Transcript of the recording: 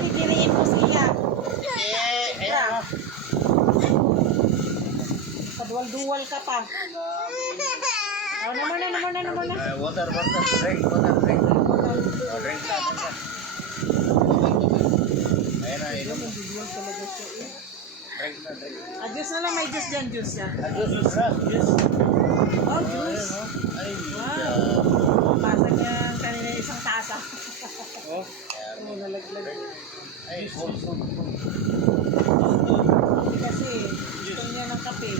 Didiriin mo sila. Ayan o. Paduwal-duwal ka pa. Oh, naman na. Water, drink. Drink na. Ayan na, inom mo. Paduwal talaga siya eh. Drink na. Juice na lang, may juice dyan, juice na. Juice. Oh, juice. Ay, Wow. Pasag niya kanina isang tasa. Oh, Oh, nalaglag. ay, full. Kasi gusto niya ng kape.